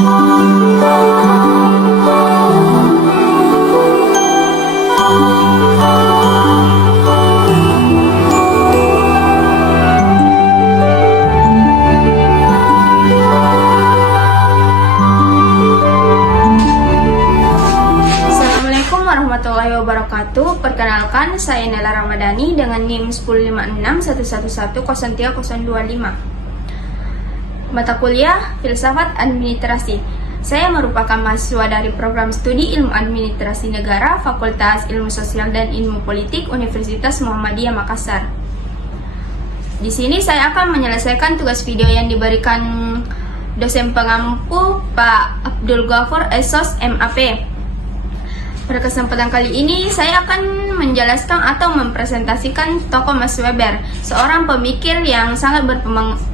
Assalamualaikum warahmatullahi wabarakatuh. Perkenalkan, saya Nela Ramadhani dengan NIM 15611110325. Mata kuliah Filsafat Administrasi. Saya merupakan mahasiswa dari program studi Ilmu Administrasi Negara, Fakultas Ilmu Sosial dan Ilmu Politik, Universitas Muhammadiyah Makassar. Di sini saya akan menyelesaikan tugas video yang diberikan dosen pengampu Pak Abdul Ghafur Esos MAP. Pada kesempatan kali ini, saya akan menjelaskan atau mempresentasikan tokoh Max Weber, seorang pemikir yang sangat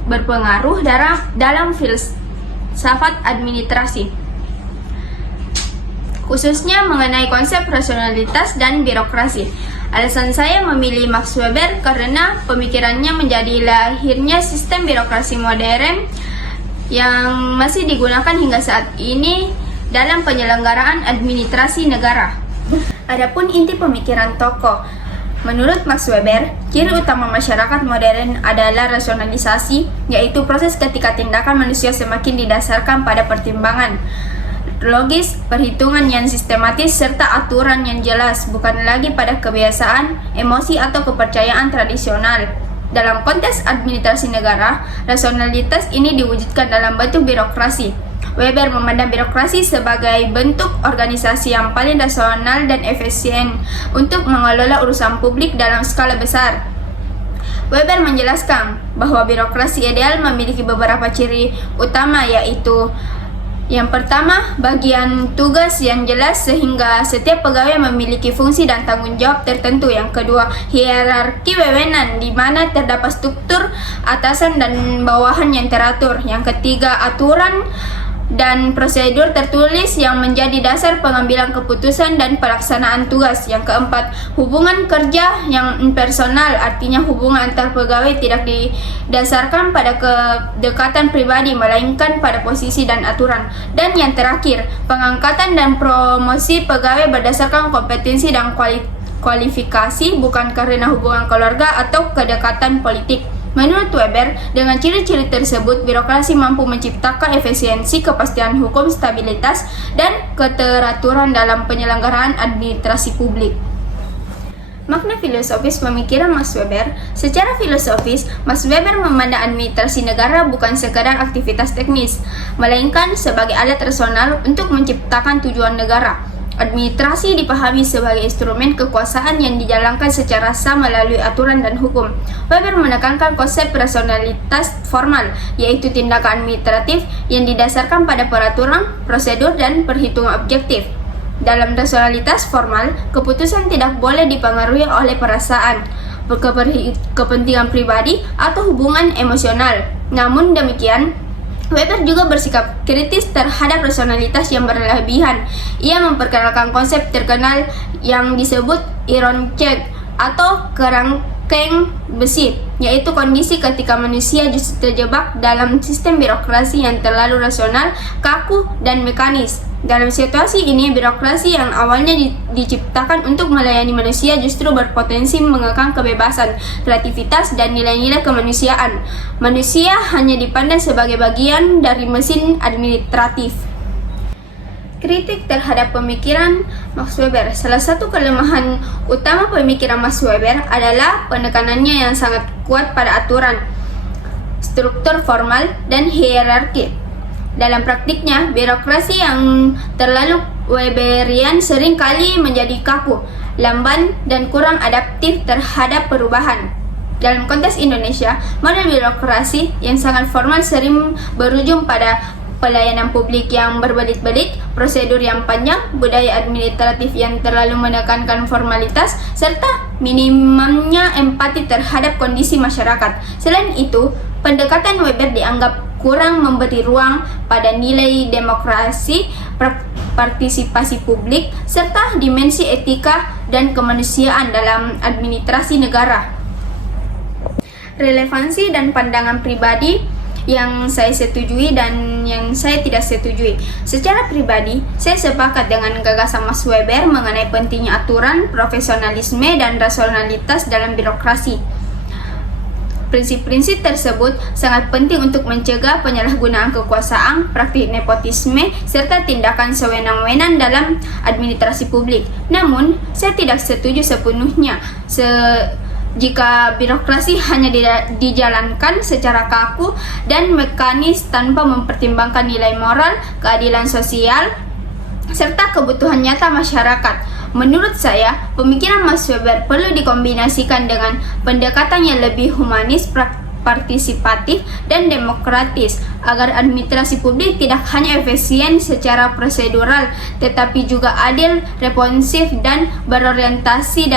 berpengaruh dalam filsafat administrasi, khususnya mengenai konsep rasionalitas dan birokrasi. Alasan saya memilih Max Weber karena pemikirannya menjadi lahirnya sistem birokrasi modern yang masih digunakan hingga saat ini dalam penyelenggaraan administrasi negara. Adapun inti pemikiran tokoh, menurut Max Weber, ciri utama masyarakat modern adalah rasionalisasi, yaitu proses ketika tindakan manusia semakin didasarkan pada pertimbangan logis, perhitungan yang sistematis, serta aturan yang jelas, bukan lagi pada kebiasaan, emosi, atau kepercayaan tradisional. Dalam konteks administrasi negara, rasionalitas ini diwujudkan dalam bentuk birokrasi. Weber memandang birokrasi sebagai bentuk organisasi yang paling rasional dan efisien untuk mengelola urusan publik dalam skala besar. Weber menjelaskan bahwa birokrasi ideal memiliki beberapa ciri utama, yaitu yang pertama, bagian tugas yang jelas sehingga setiap pegawai memiliki fungsi dan tanggung jawab tertentu. Yang kedua, hierarki wewenang di mana terdapat struktur atasan dan bawahan yang teratur. Yang ketiga, aturan dan prosedur tertulis yang menjadi dasar pengambilan keputusan dan pelaksanaan tugas. Yang keempat, hubungan kerja yang impersonal, artinya hubungan antar pegawai tidak didasarkan pada kedekatan pribadi melainkan pada posisi dan aturan. Dan yang terakhir, pengangkatan dan promosi pegawai berdasarkan kompetensi dan kualifikasi, bukan karena hubungan keluarga atau kedekatan politik. Menurut Weber, dengan ciri-ciri tersebut, birokrasi mampu menciptakan efisiensi, kepastian hukum, stabilitas, dan keteraturan dalam penyelenggaraan administrasi publik. Makna filosofis pemikiran Max Weber. Secara filosofis, Max Weber memandang administrasi negara bukan sekadar aktivitas teknis, melainkan sebagai alat rasional untuk menciptakan tujuan negara. Administrasi dipahami sebagai instrumen kekuasaan yang dijalankan secara sah melalui aturan dan hukum. Weber menekankan konsep rasionalitas formal, yaitu tindakan administratif yang didasarkan pada peraturan, prosedur, dan perhitungan objektif. Dalam rasionalitas formal, keputusan tidak boleh dipengaruhi oleh perasaan, kepentingan pribadi, atau hubungan emosional. Namun demikian, Weber juga bersikap kritis terhadap rasionalitas yang berlebihan. Ia memperkenalkan konsep terkenal yang disebut iron check atau kerangkeng besi, yaitu kondisi ketika manusia justru terjebak dalam sistem birokrasi yang terlalu rasional, kaku, dan mekanis. Dalam situasi ini, birokrasi yang awalnya diciptakan untuk melayani manusia justru berpotensi mengekang kebebasan, kreativitas, dan nilai-nilai kemanusiaan. Manusia hanya dipandang sebagai bagian dari mesin administratif. Kritik terhadap pemikiran Max Weber. Salah satu kelemahan utama pemikiran Max Weber adalah penekanannya yang sangat kuat pada aturan, struktur formal, dan hierarki. Dalam praktiknya, birokrasi yang terlalu Weberian sering kali menjadi kaku, lamban, dan kurang adaptif terhadap perubahan. Dalam konteks Indonesia, model birokrasi yang sangat formal sering berujung pada pelayanan publik yang berbelit-belit, prosedur yang panjang, budaya administratif yang terlalu menekankan formalitas, serta minimumnya empati terhadap kondisi masyarakat. Selain itu, pendekatan Weber dianggap kurang memberi ruang pada nilai demokrasi, partisipasi publik, serta dimensi etika dan kemanusiaan dalam administrasi negara. Relevansi dan pandangan pribadi yang saya setujui dan yang saya tidak setujui. Secara pribadi, saya sepakat dengan gagasan Mas Weber mengenai pentingnya aturan, profesionalisme, dan rasionalitas dalam birokrasi. Prinsip-prinsip tersebut sangat penting untuk mencegah penyalahgunaan kekuasaan, praktik nepotisme, serta tindakan sewenang-wenang dalam administrasi publik. Namun, saya tidak setuju sepenuhnya jika birokrasi hanya dijalankan secara kaku dan mekanis tanpa mempertimbangkan nilai moral, keadilan sosial, serta kebutuhan nyata masyarakat. Menurut saya, pemikiran Mas Weber perlu dikombinasikan dengan pendekatan yang lebih humanis, partisipatif, dan demokratis agar administrasi publik tidak hanya efisien secara prosedural, tetapi juga adil, responsif, dan berorientasi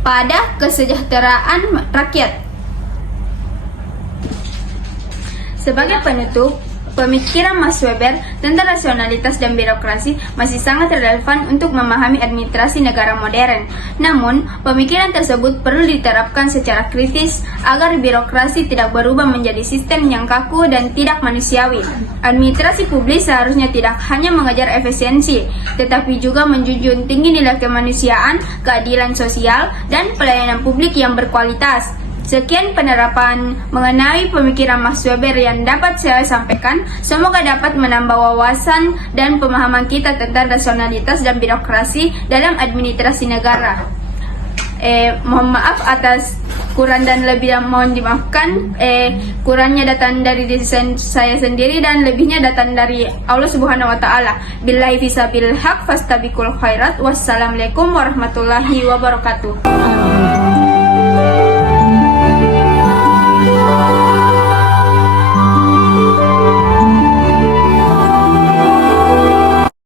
pada kesejahteraan rakyat. Sebagai penutup, pemikiran Mas Weber tentang rasionalitas dan birokrasi masih sangat relevan untuk memahami administrasi negara modern. Namun, pemikiran tersebut perlu diterapkan secara kritis agar birokrasi tidak berubah menjadi sistem yang kaku dan tidak manusiawi. Administrasi publik seharusnya tidak hanya mengejar efisiensi, tetapi juga menjunjung tinggi nilai kemanusiaan, keadilan sosial, dan pelayanan publik yang berkualitas. Sekian penerapan mengenai pemikiran Mas Weber yang dapat saya sampaikan. Semoga dapat menambah wawasan dan pemahaman kita tentang rasionalitas dan birokrasi dalam administrasi negara. Mohon maaf atas kurang dan lebih, mohon dimaafkan. Kurangnya datang dari diri saya sendiri dan lebihnya datang dari Allah Subhanahu wa taala. Billahi fisabil haq fastabiqul khairat. Wassalamualaikum warahmatullahi wabarakatuh.